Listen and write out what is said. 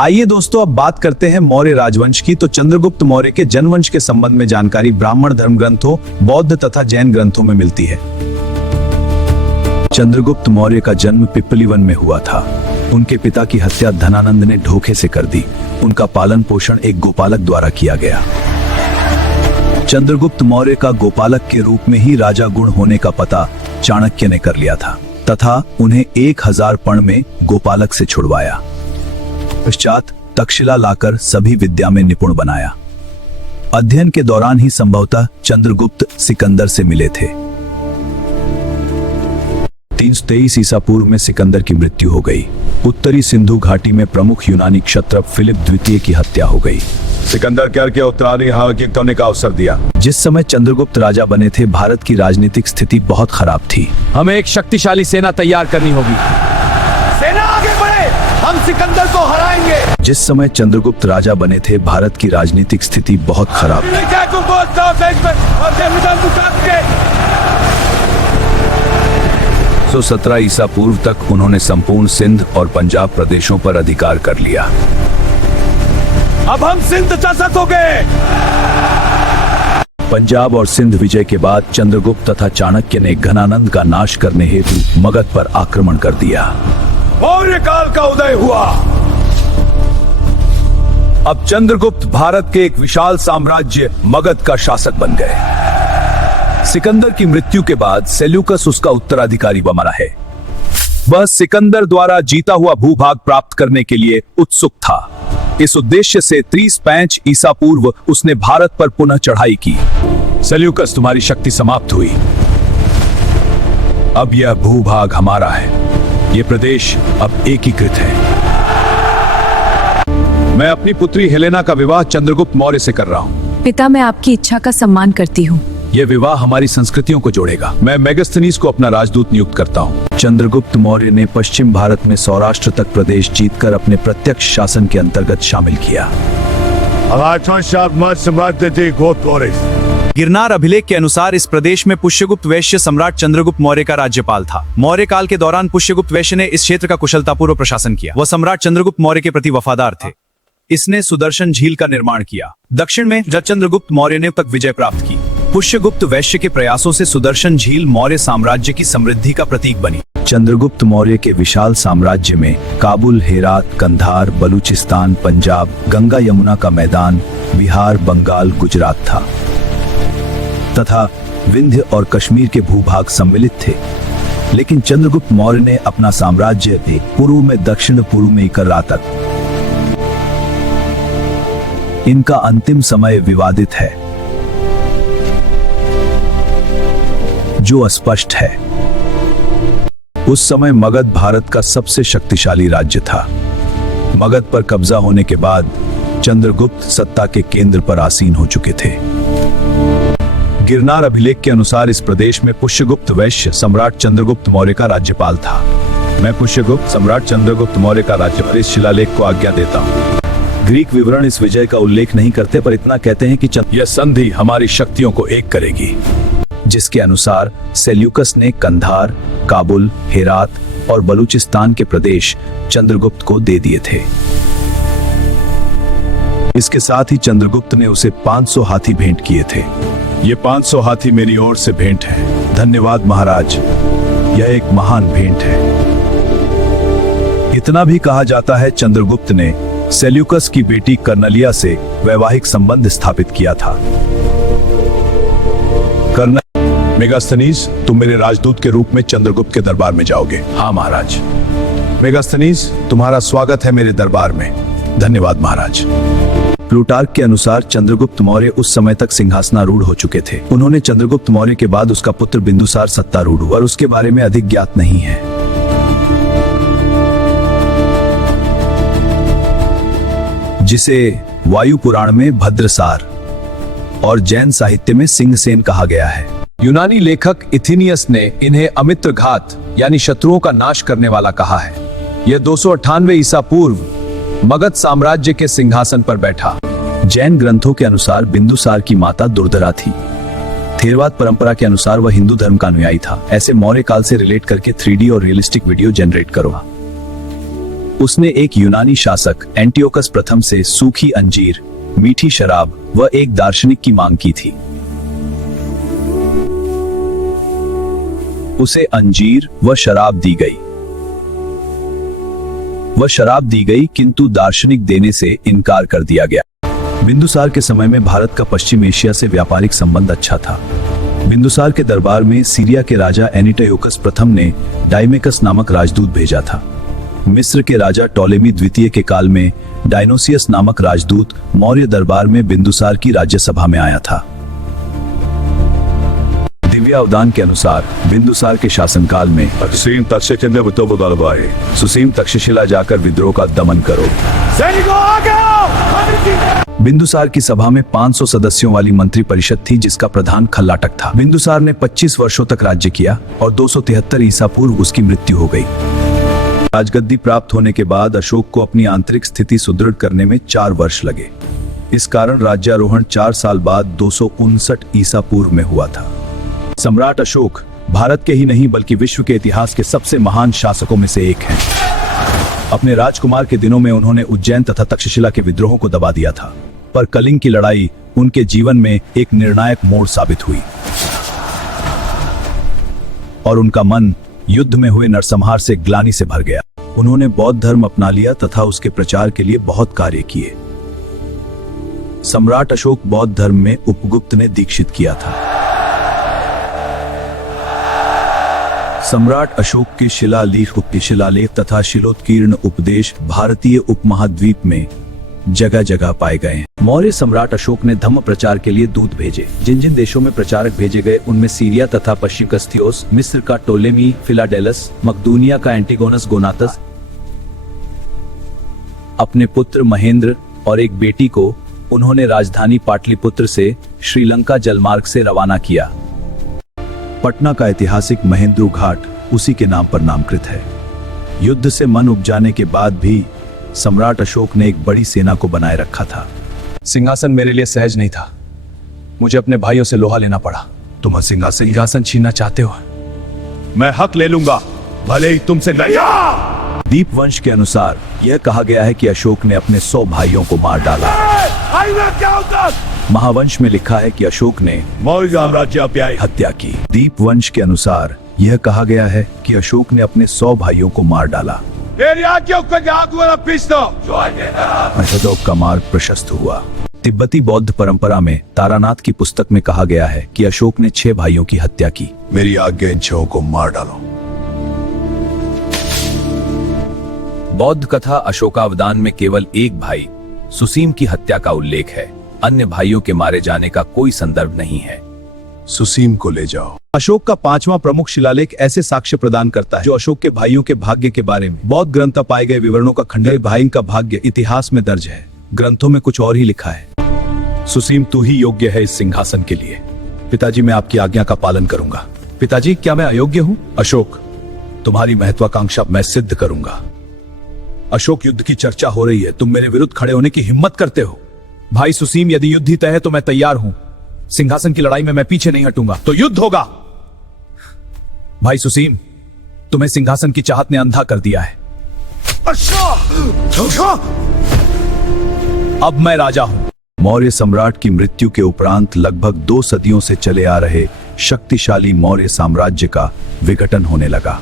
आइए दोस्तों अब बात करते हैं मौर्य राजवंश की। तो चंद्रगुप्त मौर्य के जनवंश के संबंध में जानकारी ब्राह्मण धर्म ग्रंथों, बौद्ध तथा जैन ग्रंथों में मिलती है। चंद्रगुप्त मौर्य का जन्म पिप्पली वन में हुआ था। उनके पिता की हत्या धनानंद ने धोखे से कर दी। उनका पालन पोषण एक गोपालक द्वारा किया गया। चंद्रगुप्त मौर्य का गोपालक के रूप में ही राजा गुण होने का पता चाणक्य ने कर लिया था तथा उन्हें 1000 पर्ण में गोपालक से छुड़वाया। पश्चात तक्षशिला लाकर सभी विद्या में निपुण बनाया। अध्ययन के दौरान ही संभवतः चंद्रगुप्त सिकंदर से मिले थे। 323 ईसा पूर्व में सिकंदर की मृत्यु हो गई। उत्तरी सिंधु घाटी में प्रमुख यूनानी क्षत्रप फिलिप द्वितीय की हत्या हो गई। सिकंदर के उत्तराधिकारी हाकिम होने का अवसर दिया। जिस समय चंद्रगुप्त राजा बने थे, भारत की राजनीतिक स्थिति बहुत खराब थी। हमें एक शक्तिशाली सेना तैयार करनी होगी। सेना आगे बढ़े, हम सिकंदर को हराएंगे। जिस समय चंद्रगुप्त राजा बने थे, भारत की राजनीतिक स्थिति बहुत खराब थी। 117 ईसा पूर्व तक उन्होंने संपूर्ण सिंध और पंजाब प्रदेशों पर अधिकार कर लिया। अब हम सिंध शासक हो गए। पंजाब और सिंध विजय के बाद चंद्रगुप्त तथा चाणक्य ने घनानंद का नाश करने हेतु मगध पर आक्रमण कर दिया। मौर्य काल का उदय हुआ। अब चंद्रगुप्त भारत के एक विशाल साम्राज्य मगध का शासक बन गए। सिकंदर की मृत्यु के बाद सेल्यूकस उसका उत्तराधिकारी बना है। वह सिकंदर द्वारा जीता हुआ भूभाग प्राप्त करने के लिए उत्सुक था। इस उद्देश्य से 335 ईसा पूर्व उसने भारत पर पुनः चढ़ाई की। सेल्यूकस, तुम्हारी शक्ति समाप्त हुई। अब यह भूभाग हमारा है। ये प्रदेश अब एकीकृत है। मैं अपनी पुत्री हेलेना का विवाह चंद्रगुप्त मौर्य से कर रहा हूँ। पिता, मैं आपकी इच्छा का सम्मान करती हूँ। यह विवाह हमारी संस्कृतियों को जोड़ेगा। मैं मेगास्थनीज को अपना राजदूत नियुक्त करता हूँ। चंद्रगुप्त मौर्य ने पश्चिम भारत में सौराष्ट्र तक प्रदेश जीतकर अपने प्रत्यक्ष शासन के अंतर्गत शामिल किया। गिरनार अभिलेख के अनुसार इस प्रदेश में पुष्यगुप्त वैश्य सम्राट चंद्रगुप्त मौर्य का राज्यपाल था। मौर्य काल के दौरान पुष्यगुप्त वैश्य ने इस क्षेत्र का कुशलतापूर्वक प्रशासन किया। वह सम्राट चंद्रगुप्त मौर्य के प्रति वफादार थे। इसने सुदर्शन झील का निर्माण किया। दक्षिण में जब चंद्रगुप्त मौर्य ने तक विजय प्राप्त की। पुष्यगुप्त वैश्य के प्रयासों से सुदर्शन झील मौर्य साम्राज्य की समृद्धि का प्रतीक बनी। चंद्रगुप्त मौर्य के विशाल साम्राज्य में काबुल, हेरात, कंधार, बलूचिस्तान, पंजाब, गंगा यमुना का मैदान, बिहार, बंगाल, गुजरात था तथा विंध्य और कश्मीर के भूभाग सम्मिलित थे। लेकिन चंद्रगुप्त मौर्य ने अपना साम्राज्य पूर्व में, दक्षिण पूर्व में इकर्रा तक। इनका अंतिम समय विवादित है, जो अस्पष्ट है। उस समय मगध भारत का सबसे शक्तिशाली राज्य था। मगध पर कब्जा होने के बाद चंद्रगुप्त सत्ता के केंद्र पर आसीन हो चुके थे। गिरनार अभिलेख के अनुसार इस प्रदेश में पुष्यगुप्त वैश्य सम्राट चंद्रगुप्त मौर्य का राज्यपाल था। मैं पुष्यगुप्त सम्राट चंद्रगुप्त मौर्य का राज्यपाल इस शिलालेख को आज्ञा देता हूँ। ग्रीक विवरण इस विजय का उल्लेख नहीं करते, पर इतना कहते हैं कि यह संधि हमारी शक्तियों को एक करेगी, जिसके अनुसार सेल्यूकस ने कंधार, काबुल, हेरात और बलूचिस्तान के प्रदेश चंद्रगुप्त को दे दिए थे। इसके साथ ही चंद्रगुप्त ने उसे 500 हाथी भेंट किए थे। ये 500 हाथी मेरी ओर से भेंट है। धन्यवाद महाराज, यह एक महान भेंट है। इतना भी कहा जाता है चंद्रगुप्त ने सेल्यूकस की बेटी कर्नलिया से वैवाहिक संबंध स्थापित किया था। मेगास्थनीज, तुम मेरे राजदूत के रूप में चंद्रगुप्त के दरबार में जाओगे। हाँ महाराज। मेगास्थनीज, तुम्हारा स्वागत है मेरे दरबार में। धन्यवाद महाराज। प्लूटार्क के अनुसार चंद्रगुप्त मौर्य उस समय तक सिंहासनारूढ़ हो चुके थे। उन्होंने चंद्रगुप्त मौर्य के बाद उसका पुत्र बिंदुसार सत्तारूढ़ हुआ और उसके बारे में अधिक ज्ञात नहीं है। जिसे वायु पुराण में भद्रसार और जैन साहित्य में सिंहसेन कहा गया है। यूनानी लेखक इथिनियस ने इन्हें अमित्र घात यानी शत्रुओं का नाश करने वाला कहा है। यह 298 ईसा पूर्व मगध साम्राज्य के सिंहासन पर बैठा। जैन ग्रंथों के अनुसार बिंदुसार की माता दुर्धरा थी। थेरवाद परंपरा के अनुसार वह हिंदू धर्म का अनुयायी था। ऐसे मौर्य काल से रिलेट करके 3D और रियलिस्टिक वीडियो जनरेट करो। उसने एक यूनानी शासक एंटियोकस प्रथम से सूखी अंजीर, मीठी शराब व एक दार्शनिक की मांग की थी। उसे अंजीर व शराब दी गई किंतु दार्शनिक देने से इनकार कर दिया गया। बिंदुसार के समय में भारत का पश्चिम एशिया से व्यापारिक संबंध अच्छा था। बिंदुसार के दरबार में सीरिया के राजा एनिटायोकस प्रथम ने डाइमेकस नामक राजदूत भेजा था। मिस्र के राजा टॉलेमी द्वितीय के काल में डायनोसियस नामक राजदूत मौर्य दरबार में बिंदुसार की राज्यसभा में आया था। दिव्य अवदान के अनुसार बिंदुसार के शासनकाल में सुसीम तक्षशिला जाकर विद्रोह का दमन करो। सैनिकों आगे आओ। बिंदुसार की सभा में 500 सदस्यों वाली मंत्री परिषद थी जिसका प्रधान खल्लाटक था। बिंदुसार ने 25 वर्षों तक राज्य किया और 273 ईसा पूर्व उसकी मृत्यु हो गई। राजगद्दी प्राप्त होने के बाद अशोक को अपनी आंतरिक स्थिति सुदृढ़ करने में 4 वर्ष लगे। इस कारण राज्यारोहण 4 साल बाद 259 ईसा पूर्व में हुआ था। सम्राट अशोक भारत के ही नहीं बल्कि विश्व के इतिहास के सबसे महान शासकों में से एक हैं। अपने राजकुमार के दिनों में उन्होंने उज्जैन तथा तक्षशिला के विद्रोहों को दबा दिया था, पर कलिंग की लड़ाई उनके जीवन में एक निर्णायक मोड़ साबित हुई और उनका मन युद्ध में हुए नरसंहार से ग्लानि से भर गया। उन्होंने बौद्ध धर्म अपना लिया तथा उसके प्रचार के लिए बहुत कार्य किए। सम्राट अशोक बौद्ध धर्म में उपगुप्त ने दीक्षित किया था। सम्राट अशोक के शिलालेख तथा शिलोत्कीर्ण उपदेश भारतीय उपमहाद्वीप में जगह जगह पाए गए हैं। मौर्य सम्राट अशोक ने धम्म प्रचार के लिए दूत भेजे। जिन जिन देशों में प्रचारक भेजे गए उनमें सीरिया तथा पश्चिम कस्तियोस, मिस्र का टोलेमी फिलाडेलस, मकदूनिया का एंटिगोनस गोनातस, अपने पुत्र महेंद्र और एक बेटी को उन्होंने राजधानी पाटलिपुत्र से श्रीलंका जलमार्ग से रवाना किया। पटना का ऐतिहासिक महेंद्रू घाट उसी के नाम पर नामकृत है। युद्ध से मन उपजाने के बाद भी सम्राट अशोक ने एक बड़ी सेना को बनाए रखा था। सिंहासन मेरे लिए सहज नहीं था। मुझे अपने भाइयों से लोहा लेना पड़ा। तुम सिंहासन छीनना चाहते हो? मैं हक ले लूंगा, भले ही तुमसे नहीं। दीपवंश के अनुसार यह कहा गया है कि अशोक ने अपने 100 भाइयों को मार डाला। महावंश में लिखा है कि अशोक ने मौर्य साम्राज्य की हत्या की। दीपवंश के अनुसार यह कहा गया है कि अशोक ने अपने 100 भाइयों को मार डाला। अशोक का मार्ग प्रशस्त हुआ। तिब्बती बौद्ध परंपरा में तारानाथ की पुस्तक में कहा गया है कि अशोक ने 6 भाइयों की हत्या की। मेरी आज्ञा इन 6 को मार डालो। बौद्ध कथा अशोकावदान में केवल एक भाई सुसीम की हत्या का उल्लेख है। अन्य भाइयों के मारे जाने का कोई संदर्भ नहीं है। सुसीम को ले जाओ। अशोक का 5वां प्रमुख शिलालेख ऐसे साक्ष्य प्रदान करता है जो अशोक के भाइयों के भाग्य के बारे में बौद्ध ग्रंथ पाए गए विवरणों का खंडन। भाई का भाग्य इतिहास में दर्ज है, ग्रंथों में कुछ और ही लिखा है। सुसीम तू ही योग्य है इस सिंहासन के लिए। पिताजी मैं आपकी आज्ञा का पालन करूंगा। पिताजी क्या मैं अयोग्य हूँ? अशोक तुम्हारी महत्वाकांक्षा मैं सिद्ध करूंगा। अशोक युद्ध की चर्चा हो रही है, तुम मेरे विरुद्ध खड़े होने की हिम्मत करते हो। भाई सुसीम यदि युद्ध ही तय है तो मैं तैयार हूं। सिंहासन की लड़ाई में मैं पीछे नहीं हटूंगा। तो युद्ध होगा। भाई सुसीम तुम्हें सिंहासन की चाहत ने अंधा कर दिया है। अब मैं राजा हूं। मौर्य सम्राट की मृत्यु के उपरांत लगभग 2 सदियों से चले आ रहे शक्तिशाली मौर्य साम्राज्य का विघटन होने लगा।